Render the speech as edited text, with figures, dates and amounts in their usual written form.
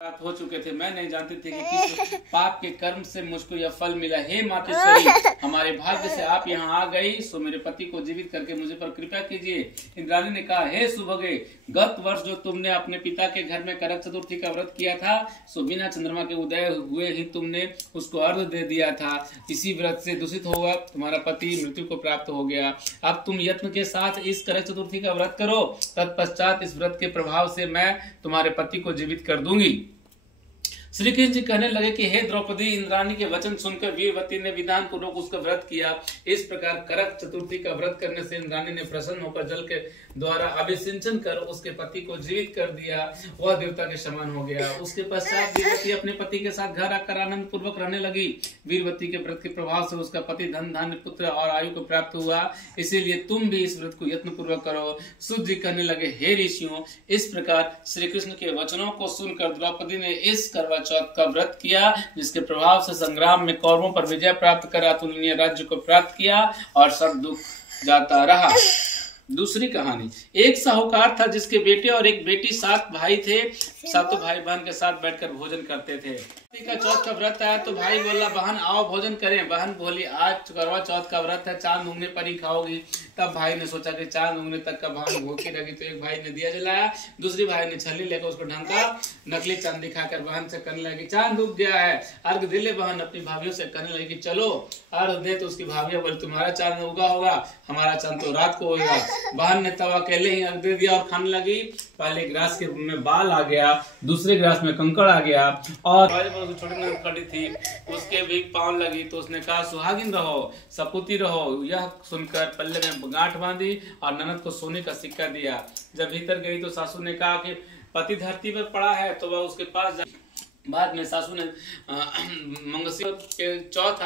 प्राप्त हो चुके थे। मैं नहीं जानती थी कि किस पाप के कर्म से मुझको यह फल मिला। हे मातेश्वरी, हमारे भाग्य से आप यहाँ आ गई, सो मेरे पति को जीवित करके मुझे पर कृपा कीजिए। इंद्राणी ने कहा, हे सुभगे, गत वर्ष जो तुमने अपने पिता के घर में करक चतुर्थी का व्रत किया था, सो बिना चंद्रमा के उदय हुए ही तुमने उसको अर्घ दे दिया था। इसी व्रत से दूषित होगा तुम्हारा पति मृत्यु को प्राप्त हो गया। अब तुम यत्न के साथ इस करक चतुर्थी का व्रत करो, तत्पश्चात इस व्रत के प्रभाव से मैं तुम्हारे पति को जीवित कर दूंगी। श्री कृष्ण जी कहने लगे कि हे द्रौपदी, इंद्राणी के वचन सुनकर वीरवती ने विधान पूर्वक उसका व्रत किया। इस प्रकार करक चतुर्थी का व्रत करने से इंद्राणी ने प्रसन्न होकर जल के द्वारा अभिसिंचन कर उसके पति को जीवित कर दिया। वह देवता के समान हो गया। उसके पश्चात वीरवती अपने पति के साथ घर आकर आनंद पूर्वक रहने लगी। वीरवती के व्रत के प्रभाव से उसका पति धन धान्य पुत्र और आयु को प्राप्त हुआ। इसीलिए तुम भी इस व्रत को यत्न पूर्वक करो। सूत जी कहने लगे, हे ऋषियों, इस प्रकार श्री कृष्ण के वचनों को सुनकर द्रौपदी ने इस करवा चौथ का व्रत किया, जिसके प्रभाव से संग्राम में कौरवों पर विजय प्राप्त कर अतुलनीय राज्य को प्राप्त किया और सब दुख जाता रहा। दूसरी कहानी। एक साहूकार था जिसके बेटे और एक बेटी, 7 भाई थे। सातों भाई बहन के साथ बैठकर भोजन करते थे। का चौथ का व्रत आया तो भाई बोला, बहन आओ भोजन करें। बहन बोली, आज करवा चौथ का व्रत है, चांद उगने पर ही खाओगी। तब भाई ने सोचा कि चांद उगने तक का बहन भूखी रही, तो एक भाई ने दिया जलाया, दूसरी भाई ने छल्ली लेकर उसको ढंका, नकली चांद दिखाकर बहन से कहने लगी, चांद उग गया है, अर्घ दे ले। बहन अपनी भाभीियों से कहने लगी, चलो अर्घ दे। तो उसकी भाभीियां बोली, तुम्हारा चांद उगा होगा, हमारा चांद तो रात को होगा। बहन ने तब अकेले ही अर्घ दे दिया और खाने लगी। पहले गिलास के में बाल आ गया, दूसरे गिलास में कंकड़ आ गया और छोटी ननद थी, उसके भी पाँव लगी। तो उसने कहा, सुहागिन रहो, सपूती रहो। यह सुनकर पल्ले में गांठ बांधी और ननद को सोने का सिक्का दिया। जब भीतर गई तो सासू ने कहा कि पति धरती पर पड़ा है, तो वह उसके पास बाद में सासू ने मंगलसूत्र के चौथ